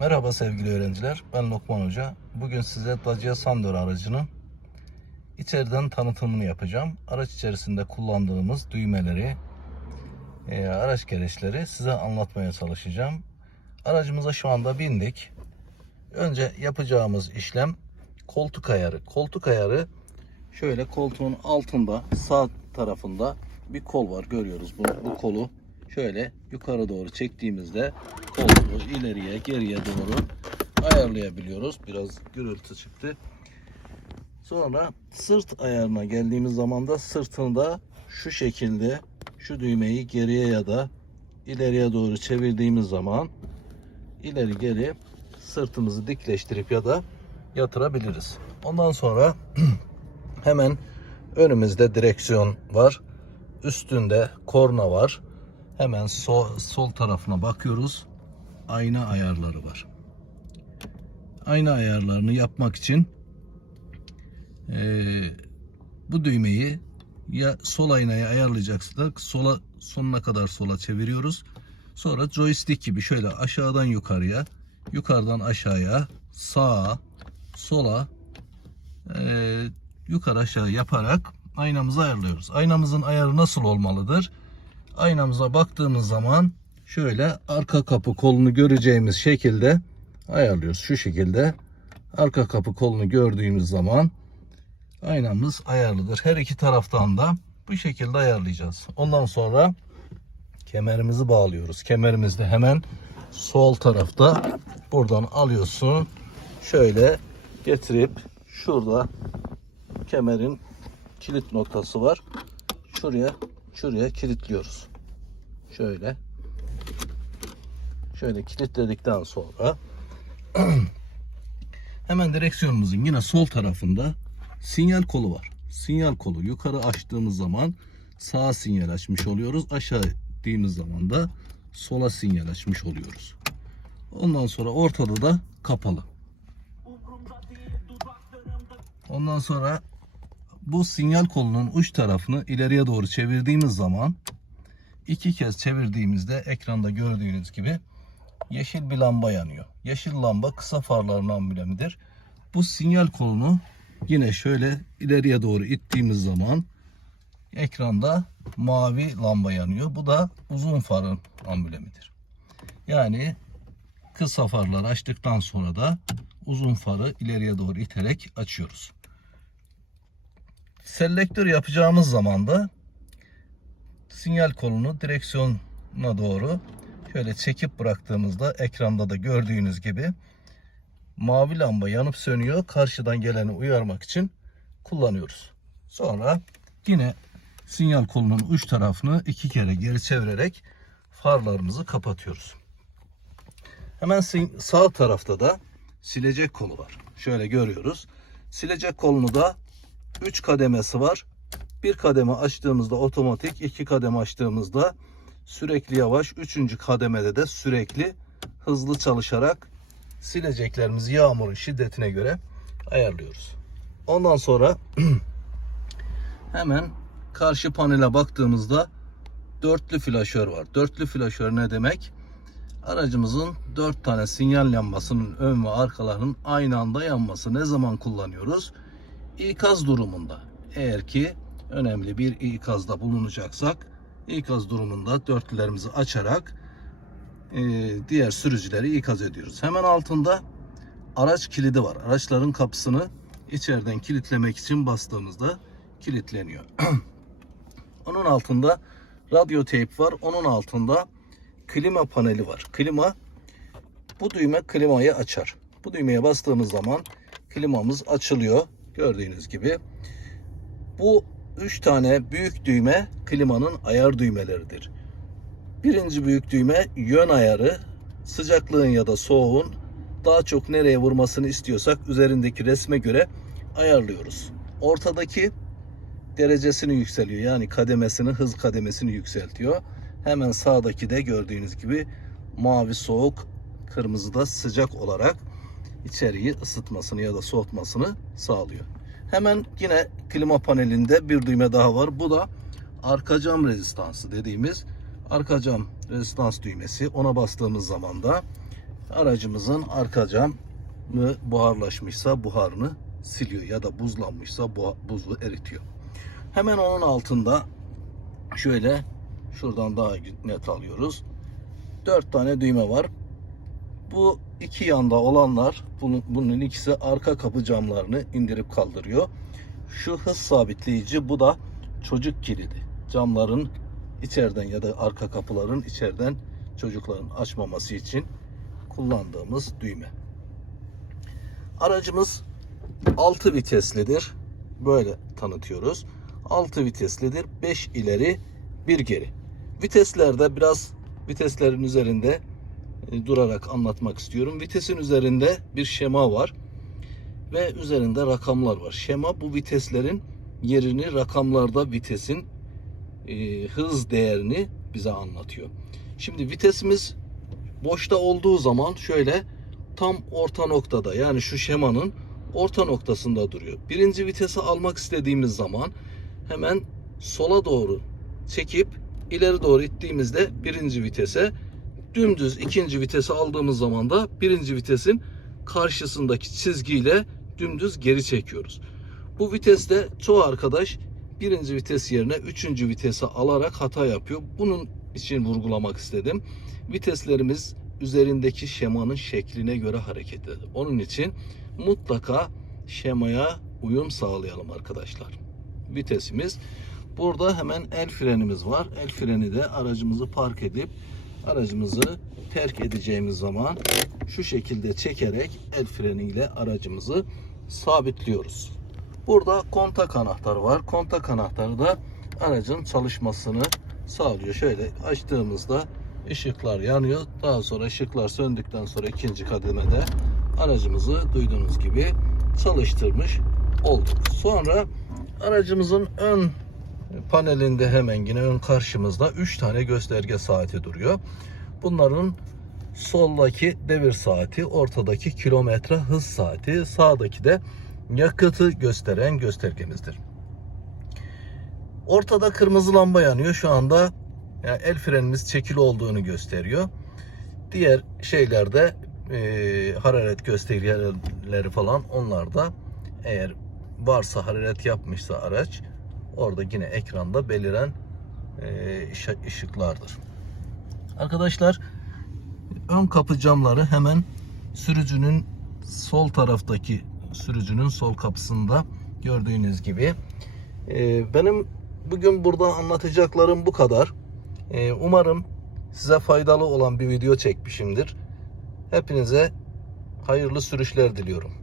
Merhaba sevgili öğrenciler. Ben Lokman Hoca. Bugün size Dacia Sandero aracının içeriden tanıtımını yapacağım. Araç içerisinde kullandığımız düğmeleri, e, araç gereçleri size anlatmaya çalışacağım. Aracımıza şu anda bindik. Önce yapacağımız işlem koltuk ayarı. Koltuk ayarı şöyle koltuğun altında sağ tarafında bir kol var görüyoruz. Bu, bu kolu şöyle yukarı doğru çektiğimizde koltuğu ileriye geriye doğru ayarlayabiliyoruz. Biraz gürültü çıktı. Sonra sırt ayarına geldiğimiz zaman da sırtında şu şekilde şu düğmeyi geriye ya da ileriye doğru çevirdiğimiz zaman ileri geri sırtımızı dikleştirip ya da yatırabiliriz. Ondan sonra hemen önümüzde direksiyon var. Üstünde korna var. Hemen sol, sol tarafına bakıyoruz. Ayna ayarları var. Ayna ayarlarını yapmak için eee, bu düğmeyi ya sol aynayı ayarlayacaksak sola sonuna kadar sola çeviriyoruz. Sonra joystick gibi şöyle aşağıdan yukarıya, yukarıdan aşağıya, sağa, sola, eee, yukarı aşağı yaparak aynamızı ayarlıyoruz. Aynamızın ayarı nasıl olmalıdır? Aynamıza baktığımız zaman şöyle arka kapı kolunu göreceğimiz şekilde ayarlıyoruz. Şu şekilde arka kapı kolunu gördüğümüz zaman aynamız ayarlıdır. Her iki taraftan da bu şekilde ayarlayacağız. Ondan sonra kemerimizi bağlıyoruz. Kemerimiz de hemen sol tarafta buradan alıyorsun. Şöyle getirip şurada kemerin kilit noktası var. Şuraya şuraya kilitliyoruz. Şöyle şöyle kilitledikten sonra hemen direksiyonumuzun yine sol tarafında sinyal kolu var. Sinyal kolu yukarı açtığımız zaman sağa sinyal açmış oluyoruz. Aşağı ettiğimiz zaman da sola sinyal açmış oluyoruz. Ondan sonra ortada da kapalı. Ondan sonra bu sinyal kolunun uç tarafını ileriye doğru çevirdiğimiz zaman iki kez çevirdiğimizde ekranda gördüğünüz gibi yeşil bir lamba yanıyor. Yeşil lamba kısa farların amblemidir. Bu sinyal kolunu yine şöyle ileriye doğru ittiğimiz zaman ekranda mavi lamba yanıyor. Bu da uzun farın amblemidir. Yani kısa farları açtıktan sonra da uzun farı ileriye doğru iterek açıyoruz. Selektör yapacağımız zaman da sinyal kolunu direksiyona doğru şöyle çekip bıraktığımızda ekranda da gördüğünüz gibi mavi lamba yanıp sönüyor. Karşıdan geleni uyarmak için kullanıyoruz. Sonra yine sinyal kolunun uç tarafını iki kere geri çevirerek farlarımızı kapatıyoruz. Hemen sağ tarafta da silecek kolu var. Şöyle görüyoruz. Silecek kolunu da 3 kademesi var. Bir kademe açtığımızda otomatik, iki kademe açtığımızda sürekli yavaş, üçüncü kademede de sürekli hızlı çalışarak sileceklerimizi yağmurun şiddetine göre ayarlıyoruz. Ondan sonra hemen karşı panele baktığımızda dörtlü flaşör var. Dörtlü flaşör ne demek? Aracımızın dört tane sinyal lambasının ön ve arkalarının aynı anda yanması. Ne zaman kullanıyoruz? İkaz durumunda. Eğer ki önemli bir ikazda bulunacaksak ikaz durumunda dörtlülerimizi açarak e, diğer sürücüleri ikaz ediyoruz. Hemen altında araç kilidi var. Araçların kapısını içeriden kilitlemek için bastığımızda kilitleniyor. Onun altında radyo teyp var. Onun altında klima paneli var. Klima bu düğme klimayı açar. Bu düğmeye bastığımız zaman klimamız açılıyor. Gördüğünüz gibi. Bu üç tane büyük düğme klimanın ayar düğmeleridir. Birinci büyük düğme yön ayarı. Sıcaklığın ya da soğuğun daha çok nereye vurmasını istiyorsak üzerindeki resme göre ayarlıyoruz. Ortadaki derecesini yükseliyor. Yani kademesini, hız kademesini yükseltiyor. Hemen sağdaki de gördüğünüz gibi mavi soğuk, kırmızı da sıcak olarak içeriği ısıtmasını ya da soğutmasını sağlıyor. Hemen yine klima panelinde bir düğme daha var. Bu da arka cam rezistansı dediğimiz arka cam rezistans düğmesi. Ona bastığımız zaman da aracımızın arka camı buharlaşmışsa buharını siliyor ya da buzlanmışsa bu buzu eritiyor. Hemen onun altında şöyle şuradan daha net alıyoruz. Dört tane düğme var. Bu iki yanda olanlar bunun, bunun ikisi arka kapı camlarını indirip kaldırıyor. Şu hız sabitleyici bu da çocuk kilidi. Camların içeriden ya da arka kapıların içeriden çocukların açmaması için kullandığımız düğme. Aracımız 6 viteslidir. Böyle tanıtıyoruz. 6 viteslidir. 5 ileri, 1 geri. Viteslerde biraz viteslerin üzerinde durarak anlatmak istiyorum. Vitesin üzerinde bir şema var ve üzerinde rakamlar var. Şema bu viteslerin yerini rakamlarda vitesin e, hız değerini bize anlatıyor. Şimdi vitesimiz boşta olduğu zaman şöyle tam orta noktada yani şu şemanın orta noktasında duruyor. Birinci vitesi almak istediğimiz zaman hemen sola doğru çekip ileri doğru ittiğimizde birinci vitese dümdüz ikinci vitesi aldığımız zaman da birinci vitesin karşısındaki çizgiyle dümdüz geri çekiyoruz. Bu viteste çoğu arkadaş birinci vites yerine üçüncü vitesi alarak hata yapıyor. Bunun için vurgulamak istedim. Viteslerimiz üzerindeki şemanın şekline göre hareket eder. Onun için mutlaka şemaya uyum sağlayalım arkadaşlar. Vitesimiz burada hemen el frenimiz var. El freni de aracımızı park edip aracımızı terk edeceğimiz zaman şu şekilde çekerek el freniyle aracımızı sabitliyoruz. Burada kontak anahtarı var. Kontak anahtarı da aracın çalışmasını sağlıyor. Şöyle açtığımızda ışıklar yanıyor. Daha sonra ışıklar söndükten sonra ikinci kademede aracımızı duyduğunuz gibi çalıştırmış olduk. Sonra aracımızın ön panelinde hemen yine ön karşımızda 3 tane gösterge saati duruyor. Bunların soldaki devir saati, ortadaki kilometre hız saati, sağdaki de yakıtı gösteren göstergemizdir. Ortada kırmızı lamba yanıyor. Şu anda yani el frenimiz çekili olduğunu gösteriyor. Diğer şeylerde e, hararet göstergeleri falan onlar da eğer varsa hararet yapmışsa araç orada yine ekranda beliren e, ışıklardır. Arkadaşlar ön kapı camları hemen sürücünün sol taraftaki sürücünün sol kapısında gördüğünüz gibi. E, benim bugün burada anlatacaklarım bu kadar. E, umarım size faydalı olan bir video çekmişimdir. Hepinize hayırlı sürüşler diliyorum.